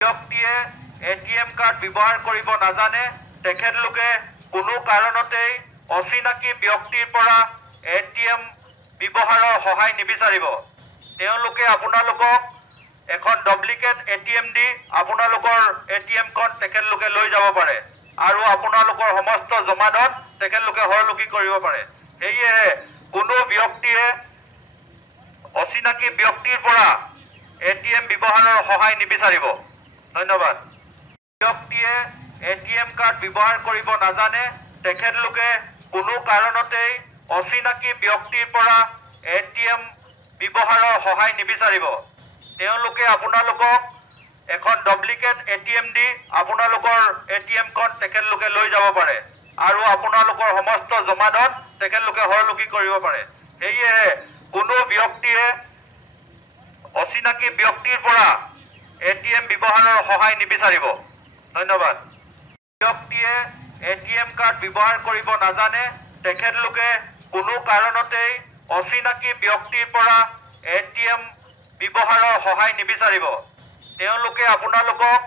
ব্যক্তিয়ে ATM card ব্যৱহাৰ কৰিব নাজানে তেখেতলোকে কোনো কাৰণতেই অচিনাকি ব্যক্তিৰ পৰা এটিএম ব্যৱহাৰৰ সহায় নিবিচাৰিব। তেওঁলোকে আপোনালোকক এখন ডুপ্লিকেট এটিএম দি আপোনালোকৰ এটিএমখন তেখেতলোকে লৈ যাব পাৰে আৰু আপোনালোকৰ সমস্ত জমাধন তেখেতলোকে হৰলুকি কৰিব পাৰে। সেয়েহে কোনো ব্যক্তিয়ে অচিনাকি ব্যক্তিৰ পৰা এটিএম ব্যৱহাৰৰ সহায় নিবিচাৰিব। ধন্যবাদ। ব্যক্তিয়ে এটিএম কাৰ্ড ব্যৱহাৰ কৰিব নাজানে তেখেতলোকে কোনো কাৰণতেই অচিনাকি ব্যক্তিৰ পৰা এটিএম ব্যৱহাৰৰ সহায় নিবিচাৰিব। তেওঁলোকে আপোনালোকক এখন ডুপ্লিকেট এটিএম দি আপোনালোকৰ এটিএমখন তেখেতলোকে লৈ যাব পাৰে আৰু আপোনালোকৰ সমস্ত জমাধন তেখেতলোকে হৰলুকি কৰিব পাৰে। সেয়েহে কোনো ব্যক্তিয়ে অচিনাকি ব্যক্তিৰ পৰা এটিএম ব্যৱহাৰৰ সহায় নিবিচাৰিব। ধন্যবাদ। ব্যক্তিয়ে এটিএম কাৰ্ড ব্যৱহাৰ কৰিব নাজানে তেখেতলোকে কোনো কাৰণতেই অচিনাকি ব্যক্তিৰ পৰা এটিএম ব্যৱহাৰৰ সহায় নিবিচাৰিব। তেওঁলোকে আপোনালোকক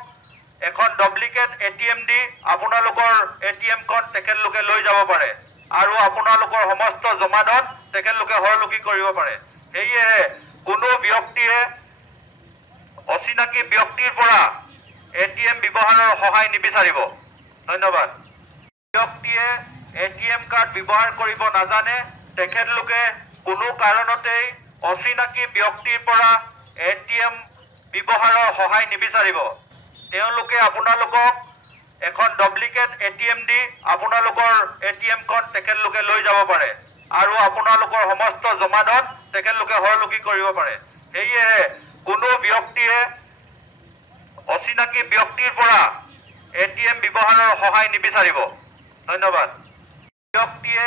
এখন ডুপ্লিকেট এটিএম দি আপোনালোকৰ এটিএমখন তেখেতলোকে লৈ যাব পাৰে আৰু আপোনালোকৰ সমস্ত জমাধন তেখেতলোকে হৰলুকি কৰিব পাৰে। সেয়েহে কোনো ব্যক্তিয়ে অচিনাকি ব্যক্তিৰ পৰা এটিএম ব্যৱহাৰৰ সহায় নিবিচাৰিব। ধন্যবাদ। ব্যক্তিয়ে এটিএম কাৰ্ড ব্যৱহাৰ কৰিব নাজানে তেখেতলোকে কোনো কাৰণতেই অচিনাকি ব্যক্তিৰ পৰা এটিএম ব্যৱহাৰৰ সহায় নিবিচাৰিব। তেওঁলোকে আপোনালোকক এখন ডুপ্লিকেট এটিএম দি আপোনালোকৰ এটিএমখন তেখেতলোকে লৈ যাব পাৰে আৰু আপোনালোকৰ সমস্ত জমাধন তেখেতলোকে হৰলুকি কৰিব পাৰে। সেয়েহে কোনো ব্যক্তিয়ে অচিনাকি ব্যক্তিৰ পৰা এটিএম ব্যৱহাৰৰ সহায় নিবিচাৰিব। ধন্যবাদ। ব্যক্তিয়ে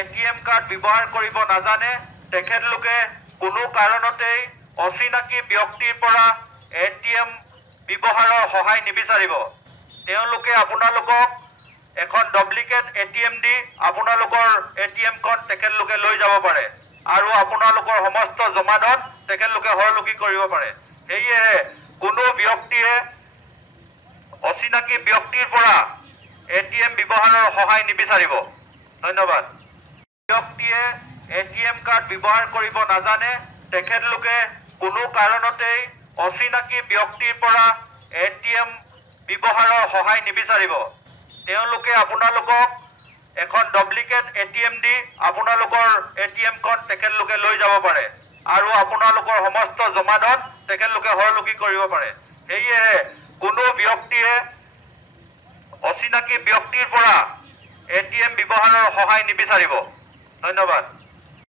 এটিএম কাৰ্ড ব্যৱহাৰ কৰিব নাজানে তেখেতলোকে কোনো কাৰণতেই অচিনাকি ব্যক্তিৰ পৰা এটিএম ব্যৱহাৰৰ সহায় নিবিচাৰিব। তেওঁলোকে আপোনালোকক এখন ডুপ্লিকেট এটিএম দি আপোনালোকৰ এটিএমখন তেখেতলোকে লৈ যাব পাৰে আৰু আপোনালোকৰ সমস্ত জমাধন তেখেতলোকে হৰলুকি কৰিব পাৰে। সেয়েহে কোনো ব্যক্তিয়ে অচিনাকি ব্যক্তিৰ পৰা এটিএম ব্যৱহাৰৰ সহায় নিবিচাৰিব। ধন্যবাদ। ব্যক্তিয়ে এটিএম কাৰ্ড ব্যৱহাৰ কৰিব নাজানে তেখেতলোকে কোনো কাৰণতেই অচিনাকি ব্যক্তিৰ পৰা এটিএম ব্যৱহাৰৰ সহায় নিবিচাৰিব। তেওঁলোকে আপোনালোকক এখন ডুপ্লিকেট এটিএম দি আপোনালোকৰ এটিএমখন তেখেতলোকে লৈ যাব পাৰে আৰু আপোনালোকৰ সমস্ত জমাধন তেখেতলোকে হৰলুকি কৰিব পাৰে। সেয়েহে কোনো ব্যক্তিয়ে অচিনাকি ব্যক্তিৰ পৰা এটিএম ব্যৱহাৰৰ সহায় নিবিচাৰিব। ধন্যবাদ।